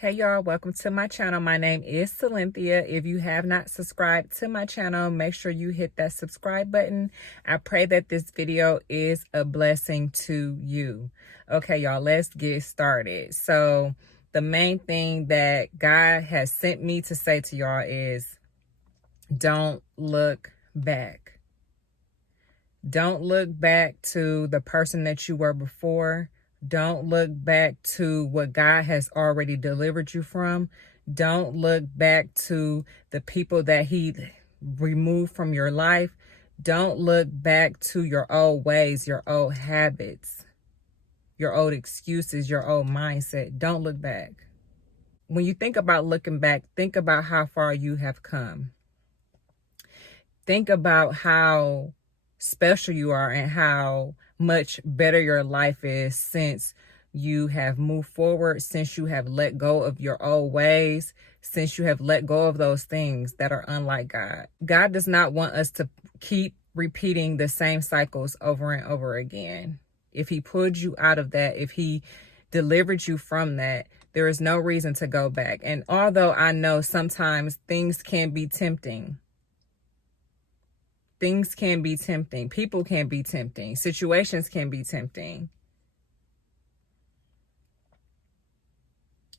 Hey y'all, welcome to my channel. My name is Cynthia. If you have not subscribed to my channel, make sure you hit that subscribe button. I pray that this video is a blessing to you. Okay, y'all, let's get started. So the main thing that God has sent me to say to y'all is don't look back. Don't look back to the person that you were before. Don't look back to what God has already delivered you from. Don't look back to the people that He removed from your life. Don't look back to your old ways, your old habits, your old excuses, your old mindset. Don't look back. When you think about looking back, think about how far you have come. Think about how special you are and how much better your life is since you have moved forward, since you have let go of your old ways, since you have let go of those things that are unlike God. God does not want us to keep repeating the same cycles over and over again. If He pulled you out of that, if He delivered you from that, there is no reason to go back. And although I know sometimes things can be tempting, things can be tempting. People can be tempting. Situations can be tempting.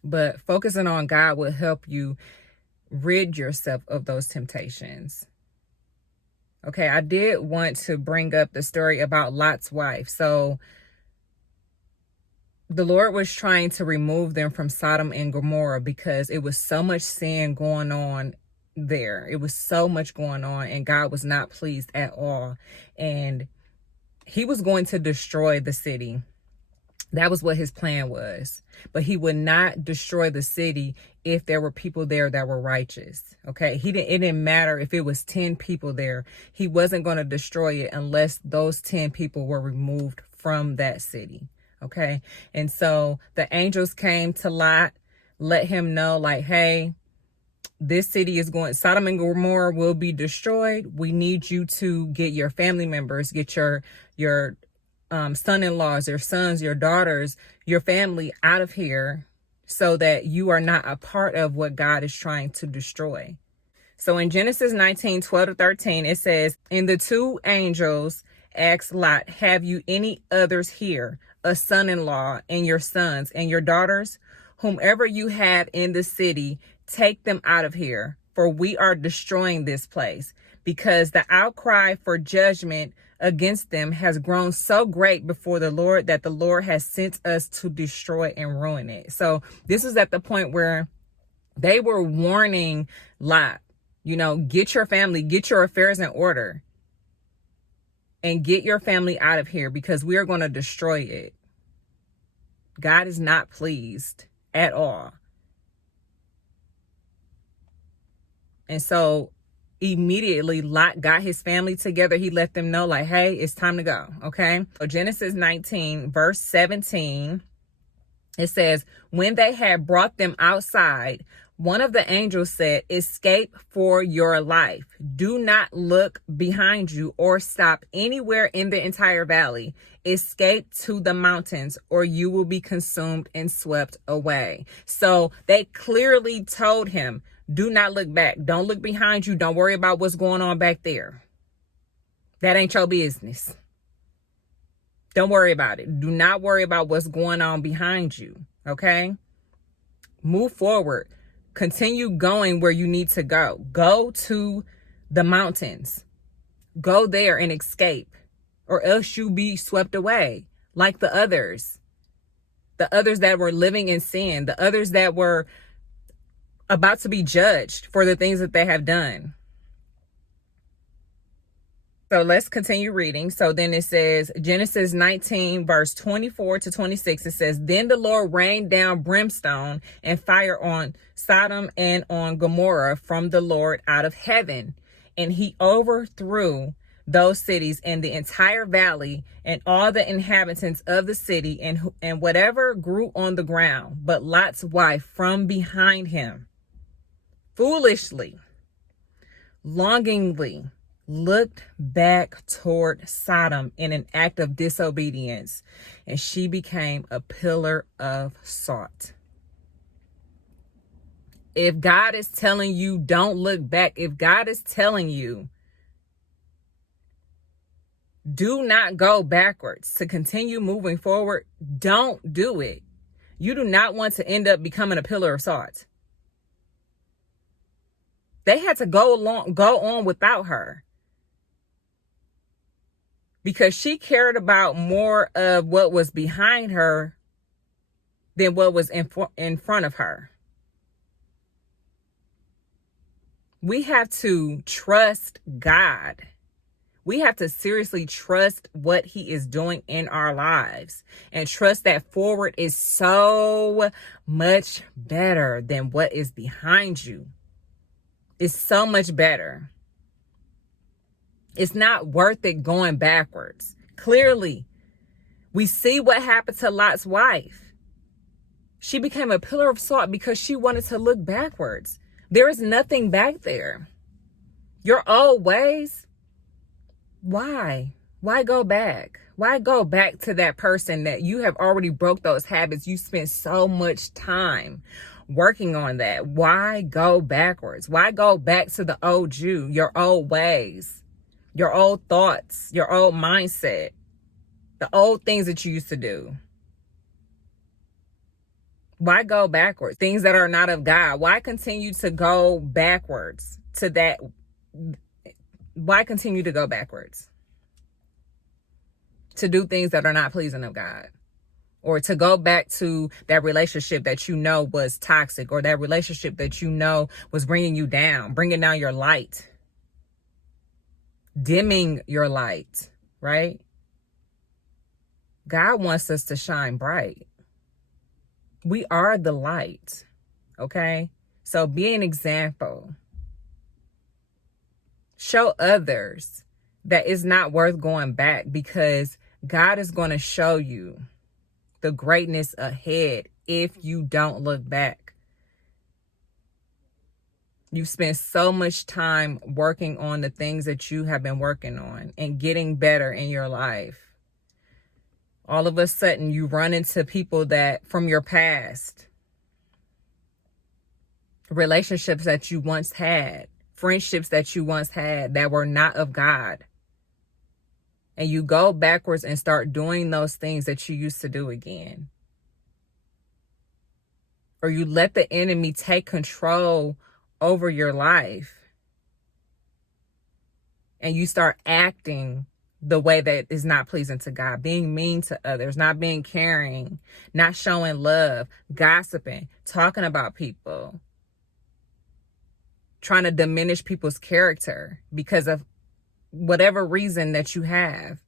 But focusing on God will help you rid yourself of those temptations. Okay, I did want to bring up the story about Lot's wife. So the Lord was trying to remove them from Sodom and Gomorrah because it was so much sin going on there. It was so much going on, and God was not pleased at all. And He was going to destroy the city. That was what His plan was. But He would not destroy the city if there were people there that were righteous. Okay. It didn't matter if it was 10 people there. He wasn't going to destroy it unless those 10 people were removed from that city. Okay. And so the angels came to Lot, let him know, like, hey, this city is going, Sodom and Gomorrah will be destroyed. We need you to get your family members, get your son-in-laws, your sons, your daughters, your family out of here so that you are not a part of what God is trying to destroy. So in Genesis 19:12-13, it says, and the two angels asked Lot, have you any others here, a son-in-law and your sons and your daughters? Whomever you have in the city, take them out of here, for we are destroying this place, because the outcry for judgment against them has grown so great before the Lord that the Lord has sent us to destroy and ruin it. So this is at the point where they were warning Lot, get your family, get your affairs in order and get your family out of here because we are going to destroy it. God is not pleased at all. And so immediately Lot got his family together. He let them know, like, hey, it's time to go. Okay. So Genesis 19:17, it says, when they had brought them outside, one of the angels said, escape for your life. Do not look behind you or stop anywhere in the entire valley. Escape to the mountains or you will be consumed and swept away. So they clearly told him, do not look back. Don't look behind you. Don't worry about what's going on back there. That ain't your business. Don't worry about it. Do not worry about what's going on behind you. Okay? Move forward. Continue going where you need to go. Go to the mountains. Go there and escape, or else you be swept away like the others that were living in sin, the others that were about to be judged for the things that they have done. So let's continue reading. So then it says, Genesis 19:24-26, it says, then the Lord rained down brimstone and fire on Sodom and on Gomorrah from the Lord out of heaven. And He overthrew those cities and the entire valley and all the inhabitants of the city and whatever grew on the ground. But Lot's wife from behind him foolishly, longingly looked back toward Sodom in an act of disobedience, and she became a pillar of salt. If God is telling you don't look back, if God is telling you do not go backwards, to continue moving forward, don't do it. You do not want to end up becoming a pillar of salt. They had to go on without her because she cared about more of what was behind her than what was in front of her. We have to trust God. We have to seriously trust what he is doing in our lives and trust that forward is so much better than what is behind you. It's so much better. It's not worth it going backwards. Clearly, we see what happened to Lot's wife. She became a pillar of salt because she wanted to look backwards. There is nothing back there. Your old ways, why? Why go back? Why go back to that person that you have already broke those habits? You spent so much time working on that. Why go backwards? Why go back to the old you, your old ways, your old thoughts, your old mindset, the old things that you used to do? Why go backwards? Things that are not of God. Why continue to go backwards to that? Why continue to go backwards? To do things that are not pleasing of God? Or to go back to that relationship that you know was toxic, or that relationship that you know was bringing you down, bringing down your light, dimming your light, right? God wants us to shine bright. We are the light, okay? So be an example. Show others that it's not worth going back, because God is going to show you the greatness ahead if you don't look back. You've spent so much time working on the things that you have been working on and getting better in your life. All of a sudden, you run into people that from your past, relationships that you once had, friendships that you once had that were not of God. And you go backwards and start doing those things that you used to do again. Or you let the enemy take control over your life. And you start acting the way that is not pleasing to God, being mean to others, not being caring, not showing love, gossiping, talking about people, trying to diminish people's character because of whatever reason that you have.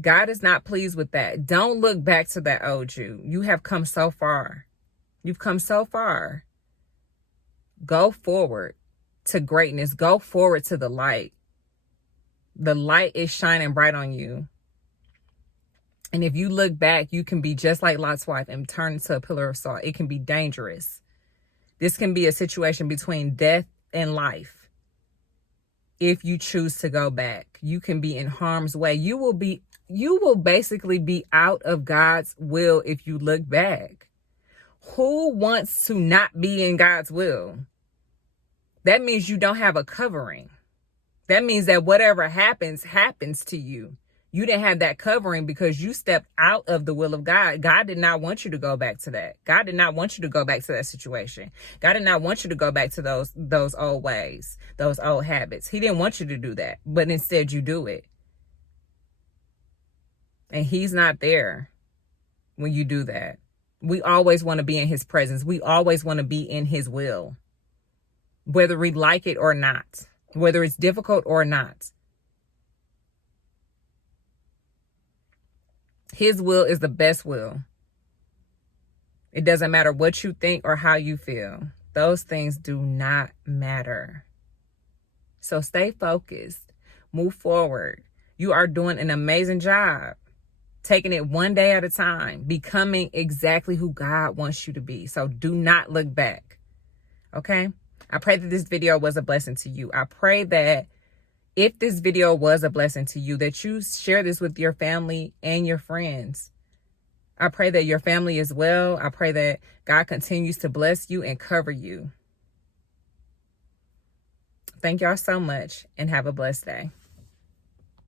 God is not pleased with that. Don't look back to that old you. You have come so far. You've come so far. Go forward to greatness. Go forward to the light. The light is shining bright on you. And if you look back, you can be just like Lot's wife and turn into a pillar of salt. It can be dangerous. This can be a situation between death and life. If you choose to go back, you can be in harm's way. You will basically be out of God's will if you look back. Who wants to not be in God's will? That means you don't have a covering. That means that whatever happens to you. You didn't have that covering because you stepped out of the will of God. God did not want you to go back to that. God did not want you to go back to that situation. God did not want you to go back to those old ways, those old habits. He didn't want you to do that, but instead you do it. And he's not there when you do that. We always want to be in his presence. We always want to be in his will, whether we like it or not, whether it's difficult or not. His will is the best will. It doesn't matter what you think or how you feel. Those things do not matter. So stay focused. Move forward. You are doing an amazing job. Taking it one day at a time. Becoming exactly who God wants you to be. So do not look back. Okay? I pray that this video was a blessing to you. I pray that if this video was a blessing to you, that you share this with your family and your friends. I pray that your family is well. I pray that God continues to bless you and cover you. Thank y'all so much and have a blessed day.